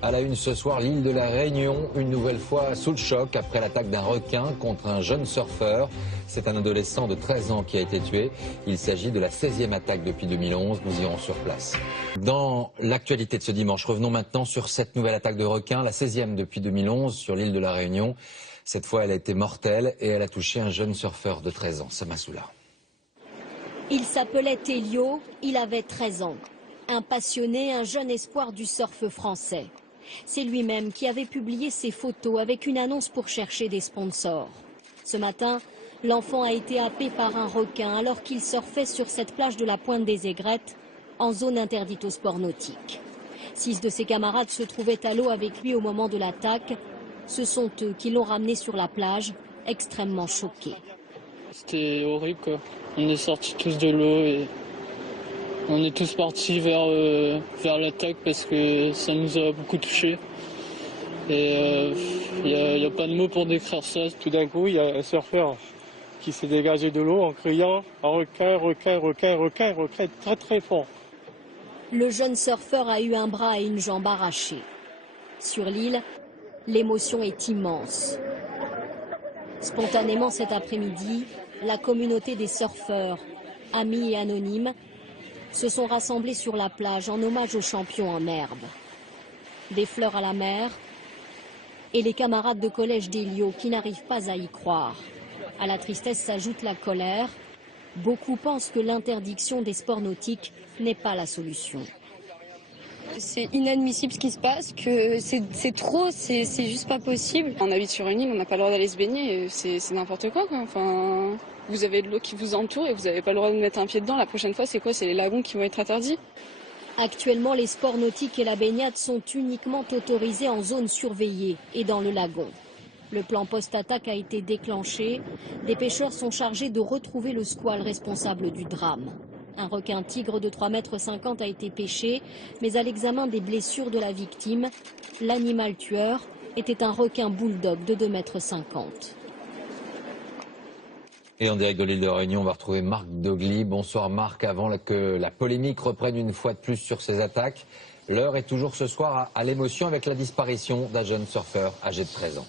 À la une ce soir, l'île de la Réunion, une nouvelle fois sous le choc après l'attaque d'un requin contre un jeune surfeur. C'est un adolescent de 13 ans qui a été tué. Il s'agit de la 16e attaque depuis 2011. Nous irons sur place. Dans l'actualité de ce dimanche, revenons maintenant sur cette nouvelle attaque de requin, la 16e depuis 2011 sur l'île de la Réunion. Cette fois, elle a été mortelle et elle a touché un jeune surfeur de 13 ans, Samasoula. Il s'appelait Elio, il avait 13 ans. Un passionné, un jeune espoir du surf français. C'est lui-même qui avait publié ses photos avec une annonce pour chercher des sponsors. Ce matin, l'enfant a été happé par un requin alors qu'il surfait sur cette plage de la Pointe des Aigrettes, en zone interdite au sport nautique. 6 de ses camarades se trouvaient à l'eau avec lui au moment de l'attaque. Ce sont eux qui l'ont ramené sur la plage, extrêmement choqués. C'était horrible, quoi. On est sortis tous de l'eau et on est tous partis vers l'attaque parce que ça nous a beaucoup touchés. Et il n'y a pas de mots pour décrire ça. Tout d'un coup, il y a un surfeur qui s'est dégagé de l'eau en criant « requin, requin, requin, requin, requin » très très fort. Le jeune surfeur a eu un bras et une jambe arrachés. Sur l'île, l'émotion est immense. Spontanément cet après-midi, la communauté des surfeurs, amis et anonymes, se sont rassemblés sur la plage en hommage aux champions en herbe. Des fleurs à la mer et les camarades de collège d'Elio qui n'arrivent pas à y croire. À la tristesse s'ajoute la colère. Beaucoup pensent que l'interdiction des sports nautiques n'est pas la solution. C'est inadmissible ce qui se passe, que c'est trop, c'est juste pas possible. On habite sur une île, on n'a pas le droit d'aller se baigner, c'est n'importe quoi, quoi. Enfin, vous avez de l'eau qui vous entoure et vous n'avez pas le droit de mettre un pied dedans. La prochaine fois, c'est quoi? C'est les lagons qui vont être interdits. Actuellement, les sports nautiques et la baignade sont uniquement autorisés en zone surveillée et dans le lagon. Le plan post-attaque a été déclenché. Des pêcheurs sont chargés de retrouver le squale responsable du drame. Un requin tigre de 3,50 m a été pêché, mais à l'examen des blessures de la victime, l'animal tueur était un requin bulldog de 2,50 m. Et en direct de l'île de Réunion, on va retrouver Marc Dogli. Bonsoir Marc, avant que la polémique reprenne une fois de plus sur ces attaques. L'heure est toujours ce soir à l'émotion avec la disparition d'un jeune surfeur âgé de 13 ans.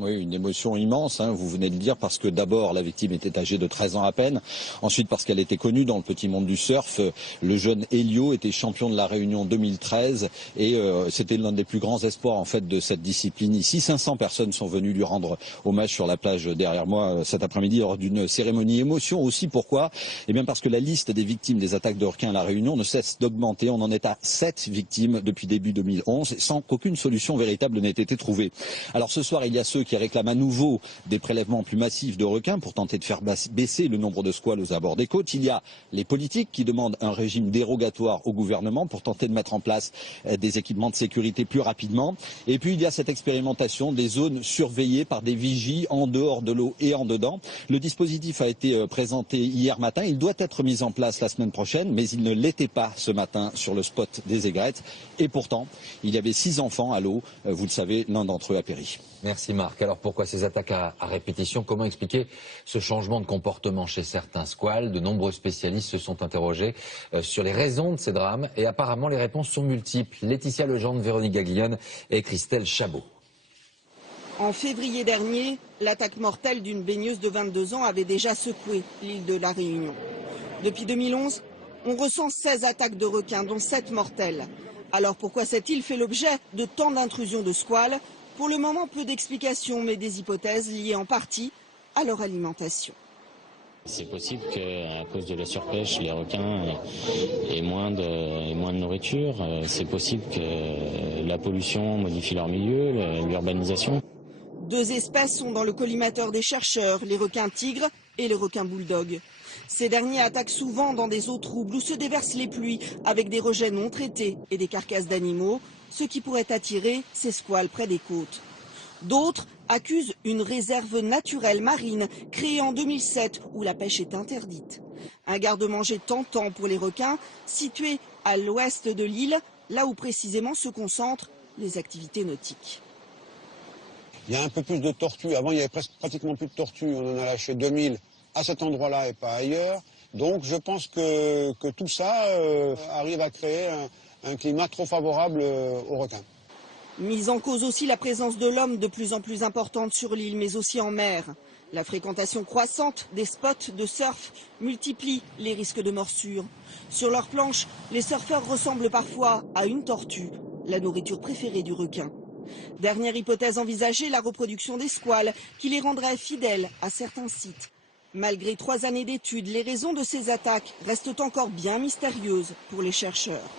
Oui, une émotion immense, hein, vous venez de le dire, parce que d'abord la victime était âgée de 13 ans à peine, ensuite parce qu'elle était connue dans le petit monde du surf. Le jeune Elio était champion de la Réunion 2013 et c'était l'un des plus grands espoirs en fait de cette discipline ici. 500 personnes sont venues lui rendre hommage sur la plage derrière moi cet après-midi lors d'une cérémonie émotion aussi. Pourquoi? Eh bien parce que la liste des victimes des attaques de requins à la Réunion ne cesse d'augmenter. On en est à 7 victimes depuis début 2011 sans qu'aucune solution véritable n'ait été trouvée. Alors ce soir, il y a ceux qui réclament à nouveau des prélèvements plus massifs de requins pour tenter de faire baisser le nombre de squales aux abords des côtes. Il y a les politiques qui demandent un régime dérogatoire au gouvernement pour tenter de mettre en place des équipements de sécurité plus rapidement. Et puis il y a cette expérimentation des zones surveillées par des vigies en dehors de l'eau et en dedans. Le dispositif a été présenté hier matin. Il doit être mis en place la semaine prochaine, mais il ne l'était pas ce matin sur le spot des Aigrettes. Et pourtant, il y avait 6 enfants à l'eau. Vous le savez, l'un d'entre eux a péri. Merci Marc. Alors pourquoi ces attaques à répétition? Comment expliquer ce changement de comportement chez certains squales? De nombreux spécialistes se sont interrogés sur les raisons de ces drames et apparemment les réponses sont multiples. Laetitia Legendre, Véronique Gaglione et Christelle Chabot. En février dernier, l'attaque mortelle d'une baigneuse de 22 ans avait déjà secoué l'île de la Réunion. Depuis 2011, on recense 16 attaques de requins, dont 7 mortelles. Alors pourquoi cette île fait l'objet de tant d'intrusions de squales? Pour le moment, peu d'explications, mais des hypothèses liées en partie à leur alimentation. C'est possible qu'à cause de la surpêche, les requins aient moins de nourriture. C'est possible que la pollution modifie leur milieu, l'urbanisation. 2 espèces sont dans le collimateur des chercheurs, les requins tigres et le requin bulldog. Ces derniers attaquent souvent dans des eaux troubles où se déversent les pluies avec des rejets non traités et des carcasses d'animaux, ce qui pourrait attirer ces squales près des côtes. D'autres accusent une réserve naturelle marine créée en 2007 où la pêche est interdite. Un garde-manger tentant pour les requins situé à l'ouest de l'île, là où précisément se concentrent les activités nautiques. Il y a un peu plus de tortues. Avant, il y avait pratiquement plus de tortues. On en a lâché 2000 à cet endroit-là et pas ailleurs. Donc je pense que tout ça arrive à créer un climat trop favorable aux requins. Mise en cause aussi la présence de l'homme de plus en plus importante sur l'île, mais aussi en mer. La fréquentation croissante des spots de surf multiplie les risques de morsure. Sur leurs planches, les surfeurs ressemblent parfois à une tortue, la nourriture préférée du requin. Dernière hypothèse envisagée, la reproduction des squales, qui les rendrait fidèles à certains sites. Malgré 3 années d'études, les raisons de ces attaques restent encore bien mystérieuses pour les chercheurs.